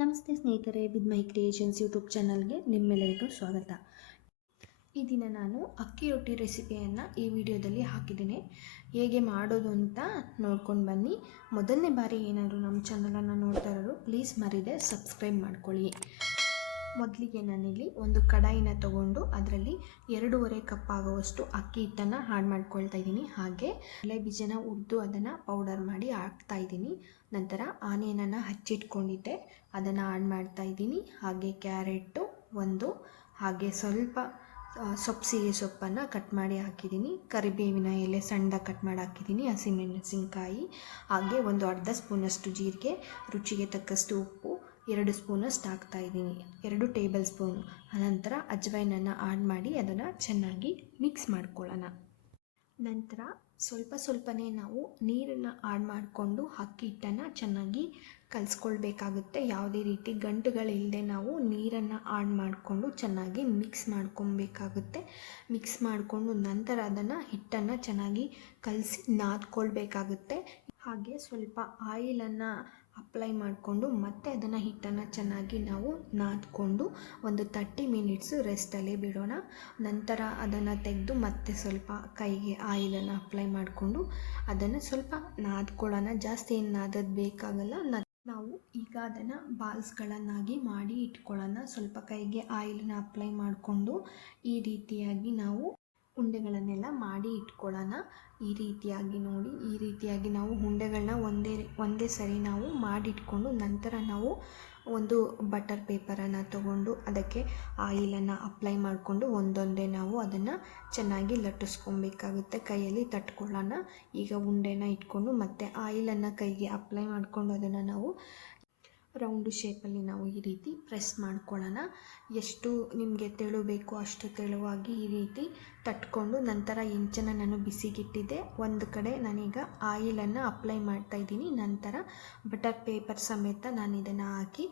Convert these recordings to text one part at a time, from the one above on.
ನಮಸ್ತೆ ಸ್ನೇಹಿತರೆ, ವಿದ್ ಮೈ creations YouTube ಚಾನಲ್ಗೆ ನಿಮ್ಮೆಲ್ಲರಿಗೂ ಸ್ವಾಗತ. ಈ ದಿನ ನಾನು ಅಕ್ಕಿ ರೊಟ್ಟಿ ರೆಸಿಪಿಯನ್ನು ಈ ವಿಡಿಯೋದಲ್ಲಿ ಹಾಕಿದ್ದೀನಿ. ಹೇಗೆ ಮಾಡೋದು ಅಂತ ನೋಡ್ಕೊಂಡು ಬನ್ನಿ. ಮೊದಲನೇ ಬಾರಿ ಏನಾದರೂ ನಮ್ಮ ಚಾನಲನ್ನು ನೋಡ್ತಾ ಇರೋರು ಪ್ಲೀಸ್ ಮರಿದೆ ಸಬ್ಸ್ಕ್ರೈಬ್ ಮಾಡ್ಕೊಳ್ಳಿ. ಮೊದಲಿಗೆ ನಾನಿಲ್ಲಿ ಒಂದು ಕಡಾಯಿನ ತೊಗೊಂಡು ಅದರಲ್ಲಿ 2.5 ಕಪ್ ಆಗುವಷ್ಟು ಅಕ್ಕಿ ಹಿಟ್ಟನ್ನು ಆ್ಯಡ್ ಮಾಡ್ಕೊಳ್ತಾ ಇದ್ದೀನಿ. ಹಾಗೆ ಎಲೆ ಬೀಜನ ಹುರಿದು ಅದನ್ನು ಪೌಡರ್ ಮಾಡಿ ಹಾಕ್ತಾ ಇದ್ದೀನಿ. ನಂತರ ಆನಿಯನನ್ನು ಹಚ್ಚಿಟ್ಕೊಂಡಿದ್ದೆ ಅದನ್ನು ಆ್ಯಡ್ ಮಾಡ್ತಾ ಇದ್ದೀನಿ. ಹಾಗೆ ಕ್ಯಾರೆಟು ಒಂದು, ಹಾಗೆ ಸ್ವಲ್ಪ ಸೊಪ್ಪಿಗೆ ಸೊಪ್ಪನ್ನು ಕಟ್ ಮಾಡಿ ಹಾಕಿದ್ದೀನಿ. ಕರಿಬೇವಿನ ಎಲೆ ಸಣ್ಣದಾಗಿ ಕಟ್ ಮಾಡಿ ಹಾಕಿದ್ದೀನಿ. ಹಸಿಮೆಣಸಿನಕಾಯಿ, ಹಾಗೆ ಒಂದು ಅರ್ಧ ಸ್ಪೂನಷ್ಟು ಜೀರಿಗೆ, ರುಚಿಗೆ ತಕ್ಕಷ್ಟು ಉಪ್ಪು, 2 ಸ್ಪೂನಷ್ಟು ಹಾಕ್ತಾ ಇದ್ದೀನಿ, 2 ಟೇಬಲ್ ಸ್ಪೂನ್. ಅನಂತರ ಅಜ್ವೈನನ್ನು ಆ್ಯಡ್ ಮಾಡಿ ಅದನ್ನು ಚೆನ್ನಾಗಿ ಮಿಕ್ಸ್ ಮಾಡ್ಕೊಳ್ಳೋಣ. ನಂತರ ಸ್ವಲ್ಪನೇ ನಾವು ನೀರನ್ನು ಆ್ಯಡ್ ಮಾಡಿಕೊಂಡು ಅಕ್ಕಿ ಹಿಟ್ಟನ್ನು ಚೆನ್ನಾಗಿ ಕಲಿಸ್ಕೊಳ್ಬೇಕಾಗುತ್ತೆ. ಯಾವುದೇ ರೀತಿ ಗಂಟುಗಳಿಲ್ಲದೆ ನಾವು ನೀರನ್ನು ಆ್ಯಡ್ ಮಾಡಿಕೊಂಡು ಚೆನ್ನಾಗಿ ಮಿಕ್ಸ್ ಮಾಡ್ಕೊಬೇಕಾಗುತ್ತೆ. ಮಿಕ್ಸ್ ಮಾಡಿಕೊಂಡು ನಂತರ ಅದನ್ನು ಹಿಟ್ಟನ್ನು ಚೆನ್ನಾಗಿ ಕಲಸಿ ನಾದ್ಕೊಳ್ಬೇಕಾಗುತ್ತೆ. ಹಾಗೆ ಸ್ವಲ್ಪ ಆಯಿಲನ್ನು ಅಪ್ಲೈ ಮಾಡಿಕೊಂಡು ಮತ್ತೆ ಅದನ್ನು ಹಿಟ್ಟನ್ನು ಚೆನ್ನಾಗಿ ನಾವು ನಾದ್ಕೊಂಡು ಒಂದು 30 ಮಿನಿಟ್ಸು ರೆಸ್ಟಲ್ಲಿ ಬಿಡೋಣ. ನಂತರ ಅದನ್ನು ತೆಗೆದು ಮತ್ತೆ ಸ್ವಲ್ಪ ಕೈಗೆ ಆಯಿಲನ್ನು ಅಪ್ಲೈ ಮಾಡಿಕೊಂಡು ಅದನ್ನು ಸ್ವಲ್ಪ ನಾದ್ಕೊಳ್ಳೋಣ. ಜಾಸ್ತಿ ಏನು ನಾದೋದು ಬೇಕಾಗಲ್ಲ. ನಾವು ಈಗ ಅದನ್ನು ಬಾಲ್ಸ್ಗಳನ್ನಾಗಿ ಮಾಡಿ ಇಟ್ಕೊಳ್ಳೋಣ. ಸ್ವಲ್ಪ ಕೈಗೆ ಆಯಿಲನ್ನು ಅಪ್ಲೈ ಮಾಡಿಕೊಂಡು ಈ ರೀತಿಯಾಗಿ ನಾವು ಉಂಡೆಗಳನ್ನೆಲ್ಲ ಮಾಡಿ ಇಟ್ಕೊಳ್ಳೋಣ. ಈ ರೀತಿಯಾಗಿ ನೋಡಿ, ಈ ರೀತಿಯಾಗಿ ನಾವು ಉಂಡೆಗಳನ್ನ ಒಂದೇ ಸರಿ ನಾವು ಮಾಡಿಟ್ಕೊಂಡು ನಂತರ ನಾವು ಒಂದು ಬಟರ್ ಪೇಪರನ್ನು ತಗೊಂಡು ಅದಕ್ಕೆ ಆಯಿಲನ್ನು ಅಪ್ಲೈ ಮಾಡಿಕೊಂಡು ಒಂದೊಂದೇ ನಾವು ಅದನ್ನು ಚೆನ್ನಾಗಿ ಲಟ್ಟಿಸ್ಕೊಬೇಕಾಗುತ್ತೆ. ಕೈಯಲ್ಲಿ ತಟ್ಕೊಳ್ಳೋಣ. ಈಗ ಉಂಡೆನ ಇಟ್ಕೊಂಡು ಮತ್ತೆ ಆಯಿಲನ್ನು ಕೈಗೆ ಅಪ್ಲೈ ಮಾಡಿಕೊಂಡು ಅದನ್ನು ನಾವು ರೌಂಡು ಶೇಪಲ್ಲಿ ನಾವು ಈ ರೀತಿ ಪ್ರೆಸ್ ಮಾಡ್ಕೊಳ್ಳೋಣ. ಎಷ್ಟು ನಿಮಗೆ ತೆಳು ಬೇಕೋ ಅಷ್ಟು ತೆಳುವಾಗಿ ಈ ರೀತಿ ತಟ್ಕೊಂಡು ನಂತರ ಹೆಂಚನ್ನು ನಾನು ಬಿಸಿಗಿಟ್ಟಿದ್ದೆ. ಒಂದು ಕಡೆ ನಾನೀಗ ಆಯಿಲನ್ನು ಅಪ್ಲೈ ಮಾಡ್ತಾ ಇದ್ದೀನಿ. ನಂತರ ಬಟರ್ ಪೇಪರ್ ಸಮೇತ ನಾನು ಇದನ್ನು ಹಾಕಿ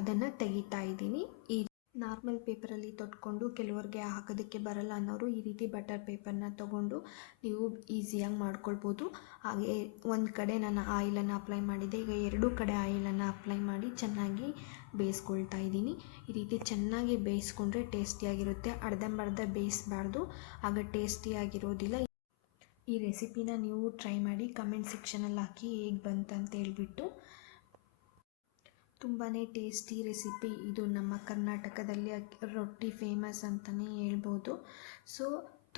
ಅದನ್ನು ತೆಗಿತಾ ಇದ್ದೀನಿ. ಈ ನಾರ್ಮಲ್ ಪೇಪರಲ್ಲಿ ತೊಟ್ಕೊಂಡು ಕೆಲವರಿಗೆ ಹಾಕೋದಕ್ಕೆ ಬರಲ್ಲ ಅನ್ನೋರು ಈ ರೀತಿ ಬಟರ್ ಪೇಪರ್ನ ತೊಗೊಂಡು ನೀವು ಈಸಿಯಾಗಿ ಮಾಡ್ಕೊಳ್ಬೋದು. ಹಾಗೆ ಒಂದು ಕಡೆ ನಾನು ಆಯಿಲನ್ನು ಅಪ್ಲೈ ಮಾಡಿದ್ದೆ. ಈಗ 2 ಕಡೆ ಆಯಿಲನ್ನು ಅಪ್ಲೈ ಮಾಡಿ ಚೆನ್ನಾಗಿ ಬೇಯಿಸ್ಕೊಳ್ತಾ ಇದ್ದೀನಿ. ಈ ರೀತಿ ಚೆನ್ನಾಗಿ ಬೇಯಿಸ್ಕೊಂಡ್ರೆ ಟೇಸ್ಟಿಯಾಗಿರುತ್ತೆ. ಅರ್ಧಂಬರ್ಧ ಬೇಯಿಸಬಾರ್ದು, ಆಗ ಟೇಸ್ಟಿಯಾಗಿರೋದಿಲ್ಲ. ಈ ರೆಸಿಪಿನ ನೀವು ಟ್ರೈ ಮಾಡಿ ಕಮೆಂಟ್ ಸೆಕ್ಷನಲ್ಲಿ ಹಾಕಿ ಹೇಗೆ ಬಂತಂತ ಹೇಳ್ಬಿಟ್ಟು. ತುಂಬಾ ಟೇಸ್ಟಿ ರೆಸಿಪಿ ಇದು. ನಮ್ಮ ಕರ್ನಾಟಕದಲ್ಲಿ ರೊಟ್ಟಿ ಫೇಮಸ್ ಅಂತಲೇ ಹೇಳ್ಬೋದು. ಸೊ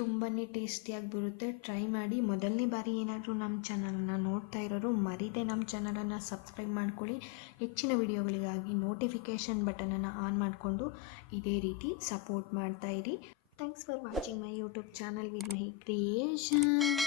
ತುಂಬಾ ಟೇಸ್ಟಿಯಾಗಿ ಬರುತ್ತೆ. ಟ್ರೈ ಮಾಡಿ. ಮೊದಲನೇ ಬಾರಿ ಏನಾದರೂ ನಮ್ಮ ಚಾನಲನ್ನು ನೋಡ್ತಾ ಇರೋರು ಮರಿದೆ ನಮ್ಮ ಚಾನಲನ್ನು ಸಬ್ಸ್ಕ್ರೈಬ್ ಮಾಡ್ಕೊಳ್ಳಿ. ಹೆಚ್ಚಿನ ವಿಡಿಯೋಗಳಿಗಾಗಿ ನೋಟಿಫಿಕೇಷನ್ ಬಟನನ್ನು ಆನ್ ಮಾಡಿಕೊಂಡು ಇದೇ ರೀತಿ ಸಪೋರ್ಟ್ ಮಾಡ್ತಾಯಿರಿ. Thanks for watching my YouTube channel with my creations.